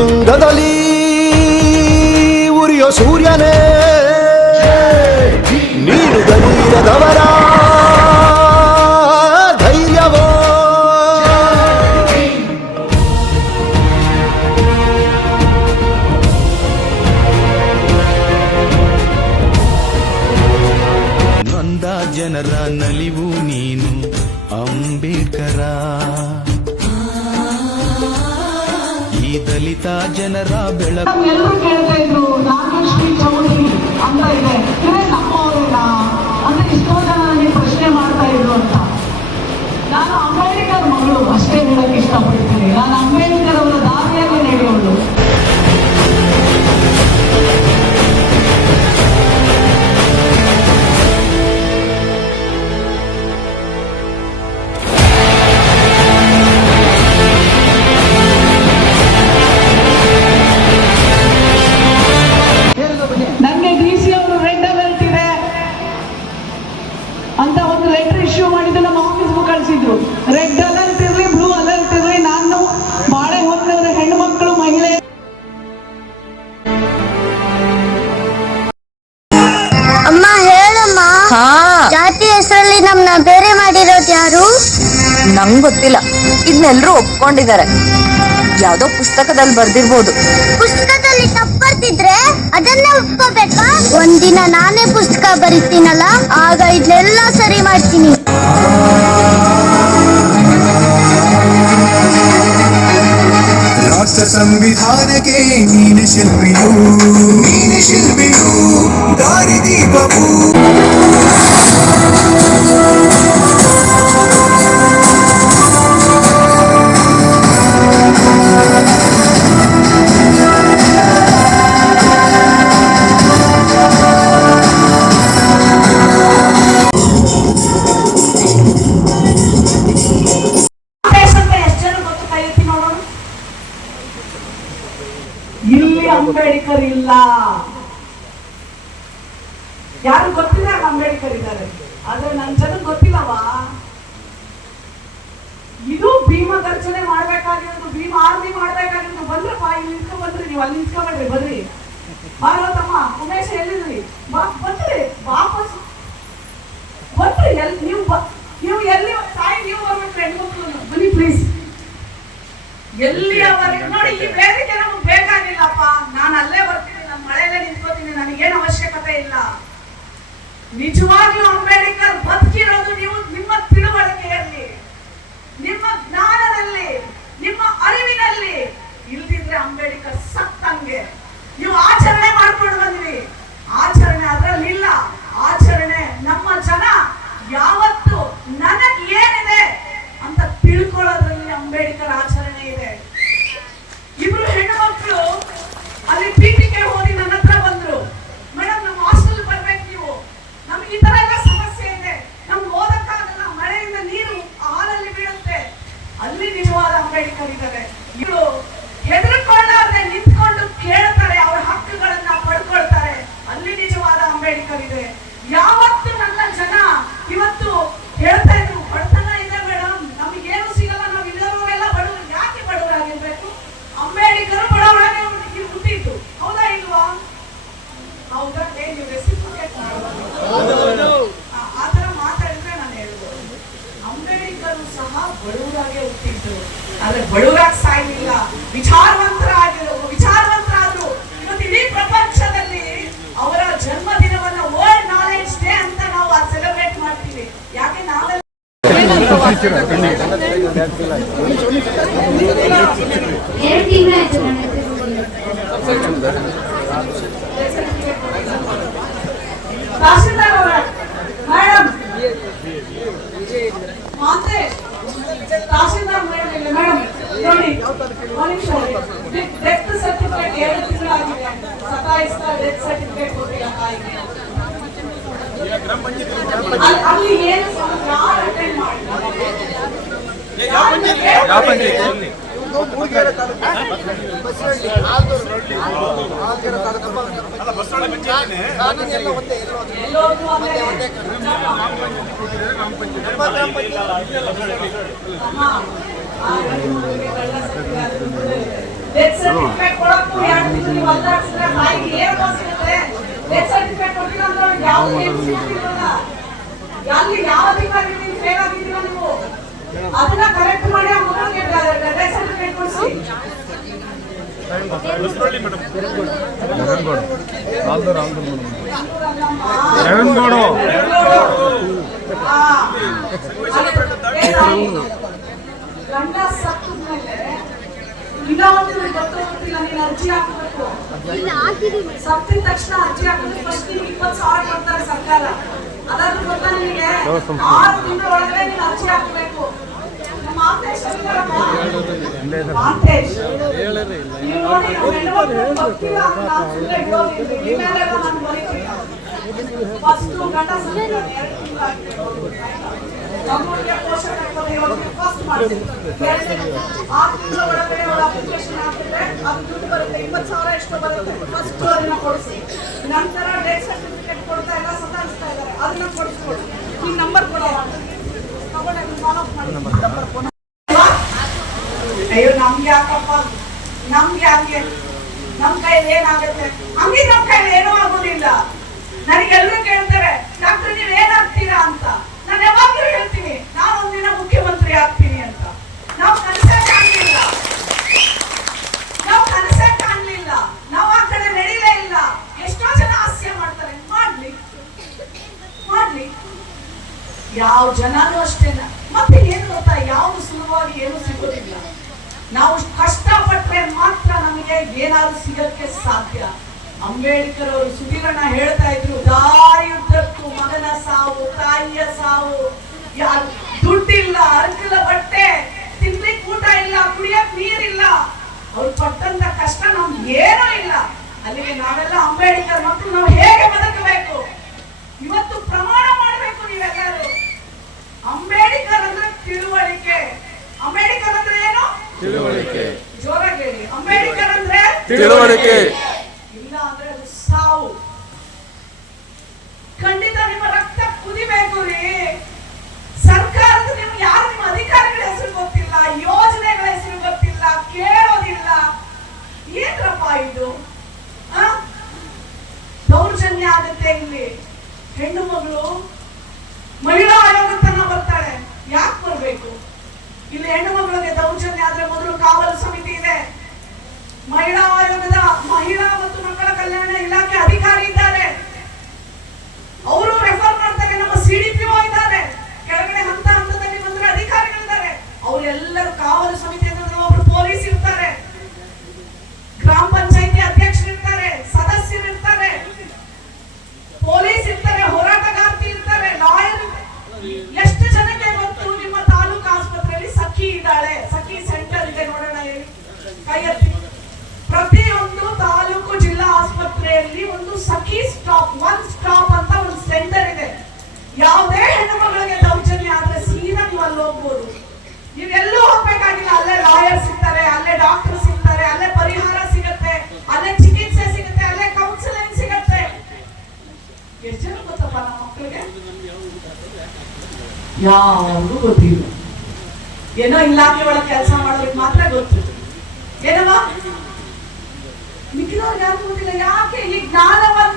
ತುತ್ತುಂಗದಲ್ಲಿ ಉರಿಯೋ ಸೂರ್ಯನೇ ನೀನು ಧೈರ್ಯದವರ ಧೈರ್ಯವೋ ನೊಂದ ಜನರ ನಲಿವು ನೀನು ಅಂಬೇಡ್ಕರ ಈ ದಲಿತ ಜನರ ಬೆಳಕು ಎಲ್ಲರೂ ಕೇಳ್ತಾ ಇದ್ರು ನಾಗಶ್ರೀ ಚೌಧರಿ ಅಂತ ಇದೆ ನಮ್ಮವರೇನ ಅಂದ್ರೆ ಇಷ್ಟೋ ಜನ ನನಗೆ ಪ್ರಶ್ನೆ ಮಾಡ್ತಾ ಇದ್ರು ಅಂತ. ನಾನು ಅಂಬೇಡ್ಕರ್ ಮಗಳು ಅಷ್ಟೇ ಹೇಳಕ್ ಇಷ್ಟಪಡ್ತೀನಿ. ನಾನು ಅಂಬೇಡ್ಕರ್ ಅವರ ದಾರಿಯಲ್ಲಿ ನಡೆಯೋಳು. ನನಗೆ DC ಅವರು ರೆಡ್ ಅಲರ್ಟ್ ಇದೆ ಅಂತ ಒಂದು ಲೆಟರ್ ಇಶ್ಯೂ ಮಾಡಿದ್ದು ನಮ್ಮ ಆಫೀಸ್ಗೂ ಕಳಿಸಿದ್ರು. ರೆಡ್ ಅಲರ್ಟ್ ಇರಲಿ ಬ್ಲೂ ಅಲರ್ಟ್ ಇರಲಿ ನಾನು ಬಾಳೆ ಹೊತ್ತವರ ಹೆಣ್ಮಕ್ಳು ಮಹಿಳೆ ಅಮ್ಮ ಹೇಳಮ್ಮ, ಜಾತಿ ಹೆಸರಲ್ಲಿ ನಮ್ನ ಬೇರೆ ಮಾಡಿರೋದು ಯಾರು? ನಂಗ್ ಗೊತ್ತಿಲ್ಲ, ಇದನ್ನೆಲ್ಲರೂ ಒಪ್ಕೊಂಡಿದ್ದಾರೆ. ಯಾವ್ದೋ ಪುಸ್ತಕದಲ್ಲಿ ಬರ್ದಿರ್ಬೋದು. ಪುಸ್ತಕದಲ್ಲಿ ತಪ್ಪರ್ತಿದ್ರೆ ಅದನ್ನ ಒಪ್ಕೋಬೇಕಾ? ಒಂದಿನ ನಾನೇ ಪುಸ್ತಕ ಬರೀತೀನಲ್ಲ, ಆಗ ಇದನ್ನೆಲ್ಲ ಸರಿ ಮಾಡ್ತೀನಿ. ರಾಷ್ಟ್ರ ಸಂವಿಧಾನಕ್ಕೆ ನೀನು ಶಿಲ್ಪಿಯು ದಾರಿದೀಪವು. ಇಲ್ಲಿ ಅಂಬೇಡ್ಕರ್ ಇಲ್ಲ. ಯಾರು ಗೊತ್ತಿಲ್ಲ ಅಂಬೇಡ್ಕರ್ ಇದ್ದಾರೆ, ಆದ್ರೆ ನನ್ ಜನಕ್ಕೆ ಗೊತ್ತಿಲ್ಲವಾ. ಇದು ಭೀಮ ಗರ್ಜನೆ ಮಾಡ್ಬೇಕಾಗಿರೋದು, ಭೀಮ ಆರ್ಮಿ ಮಾಡ್ಬೇಕಾಗಿರೋದು. ಬಂದ್ರಪ್ಪ, ಇಲ್ಲಿ ನಿಂತ್ಕೊಂಡ್ ಬಂದ್ರಿ, ನೀವು ಅಲ್ಲಿ ನಿಂತ್ಕೊಂಡ್ರಿ, ಬರ್ರಿ. ಭಾರತಮ್ಮ ಉಮೇಶ ಎಲ್ಲಿದ್ರಿ? ಬಂದ್ರಿ, ವಾಪಸ್ ಬಂದ್ರಿ. ನೀವು ಎಲ್ಲಿ ತಾಯಿ ನೀವು ಬರ್ಬೇಕು, ಹೆಣ್ಮಕ್ಳು ಬನ್ನಿ ಪ್ಲೀಸ್. ಎಲ್ಲಿಯವರೆಗೆ ನೋಡಿ, ಈ ವೇದಿಕೆ ನಮಗೆ ಬೇಕಾಗಿಲ್ಲಪ್ಪ. ನಾನು ಅಲ್ಲೇ ಬರ್ತೀನಿ, ನನ್ನ ಮಳೆಯಲ್ಲೇ ನಿಂತ್ಕೋತೀನಿ, ನನಗೇನು ಅವಶ್ಯಕತೆ ಇಲ್ಲ. ನಿಜವಾಗ್ಲೂ ಅಂಬೇಡ್ಕರ್ ಬದುಕಿರೋದು ನೀವು ನಿಮ್ಮ ತಿಳುವಳಿಕೆಯಲ್ಲಿ, ನಿಮ್ಮ ಜ್ಞಾನದಲ್ಲಿ, ನಿಮ್ಮ ಅರಿವಿನಲ್ಲಿ. ಇಲ್ದಿದ್ರೆ ಅಂಬೇಡ್ಕರ್ ಸತ್ತಂಗೆ. ನೀವು ಆಚರಣೆ ಮಾಡ್ಕೊಂಡು ಬಂದ್ರಿ, ಆಚರಣೆ ಅದರಲ್ಲಿಲ್ಲ. ಆಚರಣೆ ನಮ್ಮ ಜನ ಯಾವತ್ತು ನನಗೆ ಏನಿದೆ ಅಂತ ತಿಳ್ಕೊಳ್ಳೋದ್ರಲ್ಲಿ ಅಂಬೇಡ್ಕರ್ ಆಚರಣೆ ಇದೆ. ಇಬ್ರು ಹೆಣ್ಣು ಮಕ್ಕಳು ಅಲ್ಲಿ ಪೀಠಿಕೆ ಹೋಗಿ ನನ್ನ ಹತ್ರ ಬಂದ್ರು. ಮೇಡಮ್, ನಮ್ಮ ಹಾಸ್ಟೆಲ್ ಬರ್ಬೇಕು ನೀವು, ನಮ್ಗೆ ಈ ತರ ಎಲ್ಲ ಸಮಸ್ಯೆ ಇದೆ, ನಮ್ಗೆ ಓದಕ್ಕಾಗಲ್ಲ, ಮಳೆಯಿಂದ ನೀರು ಹಾಲಲ್ಲಿ ಬೀಳುತ್ತೆ. ಅಲ್ಲಿ ನಿಜವಾದ ಅಂಬೇಡ್ಕರ್ ಇದ್ದಾರೆ. ಇವರು ಹೆದರ್ಕೊಳ್ಳಾರ್ದೆ ನಿಂತ್ಕೊಂಡು ಕೇಳ್ತಾರೆ, ಅವ್ರ ಹಕ್ಕುಗಳನ್ನ ಪಡ್ಕೊಳ್ತಾರೆ. ಅಲ್ಲಿ ನಿಜವಾದ ಅಂಬೇಡ್ಕರ್ ಇದೆ. ಯಾವತ್ತು ನನ್ನ ಜನ ಇವತ್ತು ಹೇಳ್ತಾ ಇದ್ರು, ಬಡತನ ಇದೆ ಮೇಡಮ್, ನಮಗೇನು ಸಿಗಲ್ಲ, ನಾವು ಇಲ್ಲದವರೆಲ್ಲ ಬಡವರು. ಯಾಕೆ ಬಡವರಾಗಿರ್ಬೇಕು? ಅಂಬೇಡ್ಕರ್ ಬಡವರಾಗಿ ಹುಟ್ಟಿದ್ದು, ಹೌದಾ ಇಲ್ವಾ? ಹೌದಾ? ನೀವು ರೆಸಿಪ್ರಿಕೇಟ್ ಮಾಡಬಹುದು. ಆ ತರ ಮಾತಾಡಿದ್ರೆ ನಾನು ಹೇಳ್ಬೋದು. ಅಂಬೇಡ್ಕರ್ ಸಹ ಬಡವರಾಗೆ ಹುಟ್ಟಿದ್ದು, ಆದ್ರೆ ಬಡವರಾಗಿ ಸಾಯ್ಲಿಲ್ಲ. ವಿಚಾರವಂತರಾದ್ರು. ಇವತ್ತು ಇಡೀ ಪ್ರಪಂಚದಲ್ಲಿ ಅವರ ಜನ್ಮದಿನವನ್ನ ವರ್ಲ್ಡ್ ನಾಲೆಡ್ಜ್ ಡೇ ಅಂತ ನಾವು ಸೆಲೆಬ್ರೇಟ್ ಮಾಡ್ತೀವಿ. ಯಾಕೆ ನಾವೆಲ್ಲ ತಹಸೀಲ್ದಾರ್ ಅವರ ಮೇಡಮ್ ಮಾತೆ ತಹಸೀಲ್ದಾರ್ ಮೇಡಮ್ ನೋಡಿ, ಡೆತ್ ಸರ್ಟಿಫಿಕೇಟ್ 2 ತಿಂಗಳಾಗಿದೆ, ಸತಾಯಿಸ್ತಾ ಡೆತ್ ಸರ್ಟಿಫಿಕೇಟ್ ಕೊಟ್ಟಿಲ್ಲ ತಾಯಿಗೆ. ಅಲ್ಲಿ ಏನು ಯಾರು ಅಟೆಂಡ್ ಮಾಡಿದ್ದಾರೆ? ಡೆತ್ ಸರ್ಟಿಫಿಕೇಟ್ ಒದ್ದಾಡ್ಸಿದ್ರೆ ತಾಯಿಗೆ ಏನ್ ಸಿಗುತ್ತೆ? ಡೆತ್ ಸರ್ಟಿಫಿಕೇಟ್ ಕೊಟ್ಟಿಲ್ಲ ಅಂದ್ರೆ ಅವ್ರಿಗೆ ಯಾವ ಸಿಗ್ತಿಲ್ವಲ್ಲ? ಅಲ್ಲಿ ಯಾವ ಅಧಿಕಾರಿಗಳು ಫೇಲ್ ಆಗಿದ್ದೀರ ನೀವು? ಅದನ್ನ ಕರೆಕ್ಟ್ ಮಾಡಿ ಆ ಮಗನಿಗೆ ಡೆತ್ ಸರ್ಟಿಫಿಕೇಟ್ ಕೊಡಿಸಿ. ಗಂಡ ಸತ್ತ ಮೇಲೆ ಇನ್ನೊಂದು ಗೊತ್ತಿಲ್ಲ, ನೀನು ಅರ್ಜಿ ಹಾಕಬೇಕು. ಸತ್ತಿದ ತಕ್ಷಣ ಅರ್ಜಿ ಹಾಕಿದ್ರೆ ಫಸ್ಟ್ ನಿಮ್ಗೆ 20,000 ಕೊಡ್ತಾರೆ ಸರ್ಕಾರ. ಅದಾದ್ರೂ ಗೊತ್ತಾ ನಿಮಗೆ? 6 ತಿಂಗಳ ಒಳಗಡೆ ನೀನು ಅರ್ಜಿ ಹಾಕಬೇಕು. ನಮ್ಮ ಮಾತೇಶ್ ನೀವು ನೋಡಿ, ಹೆಣ್ಮಕ್ಳು ಗೊತ್ತಿಲ್ಲ ಅಂತ ನಾನು ಸುಮ್ಮನೆ ಇಡೋದಿಲ್ಲ. ಇಮೇಲೆಲ್ಲ ನಾನು ಬರೀತೀನಿ. ಫಸ್ಟ್ ಗಂಡ ಸತ್ತಿದ 2 ತಿಂಗಳಾಗಬೇಕು. ಮಗುವಿಗೆ ಪೋಷಣೆ ಫಸ್ಟ್ ಮಾಡಿ 6 ತಿಂಗಳ ಒಳಗಡೆ ಅವಳ ಅಪ್ಲಿಕೇಶನ್ ಹಾಕಿದ್ರೆ ಅದು ದುಡ್ಡು ಬರುತ್ತೆ. 20,000 ಎಷ್ಟು ಬರುತ್ತೆ ಫಸ್ಟ್ ಅದನ್ನ ಕೊಡಿಸಿ. ನಂತರ ಡೆತ್ ಸರ್ಟಿಫಿಕೇಟ್ ಕೊಡ್ತಾ ಎಲ್ಲ ಸತಾಯಿಸ್ತಾ ಇದ್ದಾರೆ, ಅದನ್ನ ಕೊಡಿಸ್ಕೊಡಿ. ಈ ನಂಬರ್ ಕೊಡಿ, ತಗೊಂಡು ಫಾಲೋ ಮಾಡಿ. ಅಯ್ಯೋ ನಮ್ಗೆ ಯಾಕಪ್ಪ, ನಮ್ಗೆ ಹಂಗೆ, ನಮ್ ಕೈಯಲ್ಲಿ ಏನಾಗುತ್ತೆ? ಹಂಗೆ ನಮ್ ಕೈಯಲ್ಲಿ ಏನೂ ಆಗೋದಿಲ್ಲ. ನನಗೆಲ್ಲರೂ ಕೇಳ್ತಾರೆ ಡಾಕ್ಟರ್ ನೀವ್ ಏನಾಗ್ತೀರಾ ಅಂತ. ನಾನು ಯಾವಾಗಲೂ ಹೇಳ್ತೀನಿ ನಾನು ಒಂದಿನ ಮುಖ್ಯಮಂತ್ರಿ ಆಗ್ತೀನಿ ಅಂತ. ನಾವು ಕನಸೇ ಕಾಣಲಿಲ್ಲ, ನಾವು ಆ ಕಡೆ ನಡೀಲೇ ಇಲ್ಲ. ಎಷ್ಟೋ ಜನ ಹಾಸ್ಯ ಮಾಡ್ತಾರೆ, ಮಾಡ್ಲಿ ಯಾವ ಜನನೂ ಅಷ್ಟೇನ. ಮತ್ತೆ ಏನು ಗೊತ್ತಾ, ಯಾವುದು ಸುಲಭವಾಗಿ ಏನು ಸಿಗೋದಿಲ್ಲ. ನಾವು ಕಷ್ಟಪಟ್ರೆ ಮಾತ್ರ ನಮಗೆ ಏನಾದ್ರು ಸಿಗಕ್ಕೆ ಸಾಧ್ಯ. ಅಂಬೇಡ್ಕರ್ ಅವರು ಸುಧೀರಣ್ಣ ಹೇಳ್ತಾ ಇದ್ರು, ದಾರಿಯುದ್ದಕ್ಕೂ ಮಗನ ಸಾವು, ತಾಯಿಯ ಸಾವು, ಯಾರು ದುಡ್ಡಿಲ್ಲ, ಅರ್ಕಲ ಬಟ್ಟೆ, ತಿನ್ಲಿಕ್ಕೆ ಊಟ ಇಲ್ಲ, ಕುಡಿಯಕ್ ನೀರಿಲ್ಲ, ಅವ್ರು ಪಟ್ಟಂತ ಕಷ್ಟ ನಮ್ಗೆ ಏನೂ ಇಲ್ಲ. ಅಲ್ಲಿಗೆ ನಾವೆಲ್ಲ ಅಂಬೇಡ್ಕರ್ ಮಕ್ಕಳು ನಾವು ಹೇಗೆ ಬದುಕಬೇಕು ಇವತ್ತು ಪ್ರಮಾಣ ಮಾಡಬೇಕು ನೀವೆಲ್ಲರೂ. ಅಂಬೇಡ್ಕರ್ ಅಂದ್ರೆ ತಿಳುವಳಿಕೆ. ಅಂಬೇಡ್ಕರ್ ಅಂದ್ರೆ ಏನು? ತಿಳುವಳಿಕೆ. ಜೋರಾಗಿ ಹೇಳಿ, ಅಂಬೇಡ್ಕರ್ ಅಂದ್ರೆ ತಿಳುವಳಿಕೆ. ಇಲ್ಲ ಅಂದ್ರೆ ಅದು ಸಾವು. ಖಂಡಿತ ನಿಮ್ಮ ರಕ್ತ ಕುದಿಬೇಕು ರೀ. ಸರ್ಕಾರದ ನಿಮ್ಗೆ ಯಾರು ನಿಮ್ಮ ಅಧಿಕಾರಿಗಳ ಹೆಸರು ಗೊತ್ತಿಲ್ಲ, ಯೋಜನೆಗಳ ಹೆಸರು ಗೊತ್ತಿಲ್ಲ, ಕೇಳೋದಿಲ್ಲ. ಏನ್ರಪ್ಪ ಇದು? ದೌರ್ಜನ್ಯ ಆಗುತ್ತೆ ಇಲ್ಲಿ. ಹೆಣ್ಣು ಮಗಳು ಮಹಿಳಾ ಆಯೋಗ ತನ ಬರ್ತಾಳೆ, ಯಾಕೆ ಬರ್ಬೇಕು? ಇಲ್ಲಿ ಹೆಣ್ಣು ಮಗಳಿಗೆ ದೌರ್ಜನ್ಯ ಆದ್ರೆ ಮೊದಲು ಕಾವಲು ಸಮಿತಿ ಇದೆ. ಮಹಿಳಾ ಆಯೋಗದ ಮಹಿಳಾ ಮತ್ತು ಮಕ್ಕಳ ಕಲ್ಯಾಣ ಇಲಾಖೆ ಅಧಿಕಾರಿ ಇದ್ದಾರೆ, ಅವರು ರೆಫರ್ ಮಾಡ್ತಾರೆ. ನಮ್ಮ ಸಿಡಿಪಿಒ ಇದ್ದಾರೆ, ಕೆಳಗಡೆ ಹಂತದಲ್ಲಿ ಬಂದ್ರೆ ಅಧಿಕಾರಿಗಳಿದ್ದಾರೆ. ಅವರೆಲ್ಲರೂ ಕಾವಲು ಸಮಿತಿ ಅಂದ್ರೆ ಒಬ್ರು ಪೊಲೀಸ್ ಇರ್ತಾರೆ, ಗ್ರಾಮ ಪಂಚಾಯತಿ ಅಧ್ಯಕ್ಷರು ಇರ್ತಾರೆ, ಸದಸ್ಯರು ಇರ್ತಾರೆ, ಪೊಲೀಸ್ ಇರ್ತಾರೆ, ಹೋರಾಟಗಾರ್ತಿ ಇರ್ತಾರೆ, ಲಾಯರ್. ಎಷ್ಟು ಜನಕ್ಕೆ ಗೊತ್ತು ನಿಮ್ಮ ತಾಲೂಕು ಆಸ್ಪತ್ರೆಯಲ್ಲಿ ಸಖಿ ಇದ್ದಾಳೆ? ಸಖಿ ಸೆಂಟರ್ ಇದೆ, ನೋಡೋಣ ಹೇಳಿ, ಕೈ ಎತ್ತಿ. ಪ್ರತಿಯೊಂದು ತಾಲೂಕು ಜಿಲ್ಲಾ ಆಸ್ಪತ್ರೆಯಲ್ಲಿ ಒಂದು ಸಖಿ ಸ್ಟಾಪ್, ಒನ್ ಸ್ಟಾಪ್ ಅಂತ ಒಂದು ಸೆಂಟರ್ ಇದೆ. ಯಾವುದೇ ಹೆಣ್ಣು ಮಗಳಿಗೆ ದೌರ್ಜನ್ಯ ಆದ್ರೆ ಸೀದಾ ನೀವು ಅಲ್ಲಿ ಹೋಗ್ಬೋದು. ನೀವೆಲ್ಲೂ ಹೋಗ್ಬೇಕಾಗಿಲ್ಲ. ಅಲ್ಲೇ ಲಾಯರ್ ಸಿಗ್ತಾರೆ, ಅಲ್ಲೇ ಡಾಕ್ಟರ್ ಸಿಗ್ತಾರೆ, ಅಲ್ಲೇ ಪರಿಹಾರ ಸಿಗುತ್ತೆ, ಅಲ್ಲೇ ಚಿಕಿತ್ಸೆ ಸಿಗುತ್ತೆ, ಅಲ್ಲೇ ಕೌನ್ಸಿಲಿಂಗ್ ಸಿಗುತ್ತೆ. ಎಷ್ಟು ಜನ ಗೊತ್ತಪ್ಪ ನಮ್ಮ ಮಕ್ಕಳಿಗೆ? ಯಾರಿಗೂ ಗೊತ್ತಿಲ್ಲ. ಏನೋ ಇಲಾಖೆ ಒಳಗೆ ಕೆಲಸ ಮಾಡೋದಕ್ಕೆ ಮಾತ್ರ ಗೊತ್ತು. ಏನವ ಮಿಕ್ಕಿದವ್ರಿಗೆ ಯಾರು ಗೊತ್ತಿಲ್ಲ. ಯಾಕೆ ಈ ಜ್ಞಾನವನ್ನ